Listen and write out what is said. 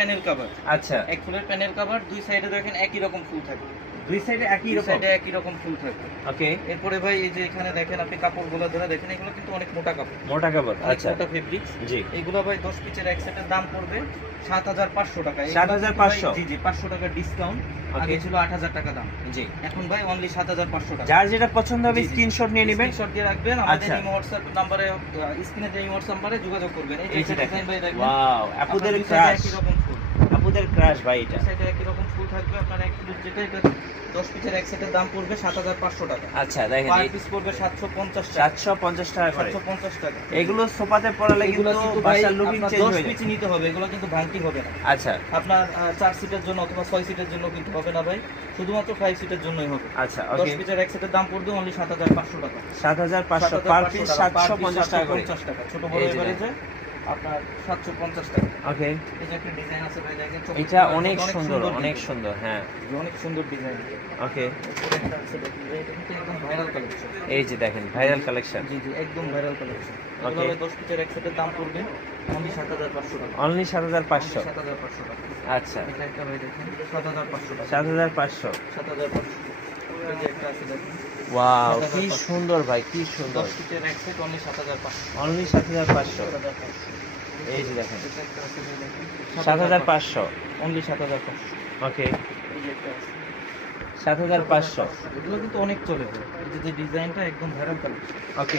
Panel cover. আচ্ছা, এক ফুলের প্যানেল কভার, দুই সাইডে দেখেন একই রকম ফুল থাকবে, দুই সাইডে একই রকম ফুল থাকবে। ওকে। এরপরে ভাই এই যে এখানে দেখেন আপনি কাপড়গুলো ধরে দেখেন, এগুলো কিন্তু অনেক মোটা কাপড়, মোটা কাপড়। আচ্ছা, মোটা ফেব্রিক। জি, এগুলো ভাই 10 পিসের এক সেটের দাম পড়বে 7500 টাকা। 7500? জি জি, 500 টাকা ডিসকাউন্ট। আগে ছিল 8000 টাকা দাম, জি। এখন ভাই অনলি 7500 টাকা। যার যেটা পছন্দ হবে স্ক্রিনশট নিয়ে নেবেন, স্ক্রিনশট দিয়ে রাখবেন, আমাদের আচ্ছা। এই হোয়াটসঅ্যাপ নম্বরে, স্ক্রিনে যে হোয়াটসঅ্যাপ নম্বরে যোগাযোগ করবেন। এই যে দেখেন ভাই দেখেন, ওয়াও, আপুদের আপনার দুই ক্রাশ, সাইডে একই রকম ফুল, আপুদের ক্রাশ ভাই এটা। সাইডে একই রকম ফুল থাকবে। আপনার এক ফুল যেটা, এটা 10 পিসের এক সেটের দাম পড়বে 7500 টাকা। আচ্ছা, দেখেন পার পিস পড়বে 750 টাকা। 750 টাকা করে। 750 টাকা। এগুলো সোফাতে পরালে এগুলো কিন্তু কিন্তু ভাই বাসার লুকিং আপনার চেঞ্জ 10 হয়ে পিস যায়। নিতে হবে, এগুলো কিন্তু ভাঙতি হবে না। আচ্ছা, আপনার 4 সিটের জন্য অথবা 6 সিটের জন্য কিন্তু হবে না ভাই, শুধুমাত্র 5 সিটের জন্যই হবে। আচ্ছা, 10 ওকে। পিসের এক সেটের দাম পড়বে অনলি 7500 টাকা। 7500 পার পিস 750 টাকা করে। 750 টাকা। ছোট বড় এই যে এভারেজে আপনার 750 টাকা। ওকে, এই যে একটা ডিজাইন আছে ভাই দেখেন, এটা অনেক সুন্দর, অনেক সুন্দর। হ্যাঁ, অনেক সুন্দর ডিজাইন। ওকে। এরপরে একটা আছে দেখুন, এটা কিন্তু একদম ভাইরাল কালেকশন। এই যে দেখেন ভাইরাল কালেকশন। জি জি, একদম ভাইরাল কালেকশন। Okay. এগুলো 10 পিসের এক সেটের দাম পড়বে অনলি 7500 টাকা। অনলি 7500। 7500 টাকা। আচ্ছা, এটা একটা ভাই দেখেন 7500 টাকা। 7500। 7500। এই যে একটা আছে দেখুন, ওয়াও, কি সুন্দর ভাই, কি সুন্দর। 10 পিসের এক সেট অনলি 7500। অনলি 7500। এই যে দেখেন 7500। অনলি 7500। ওকে, এই যে একটা আছে 7500। এগুলো কিন্তু অনেক চলে ভাই। এই যে ডিজাইনটা একদম ভাইরাল কালেকশন। ওকে।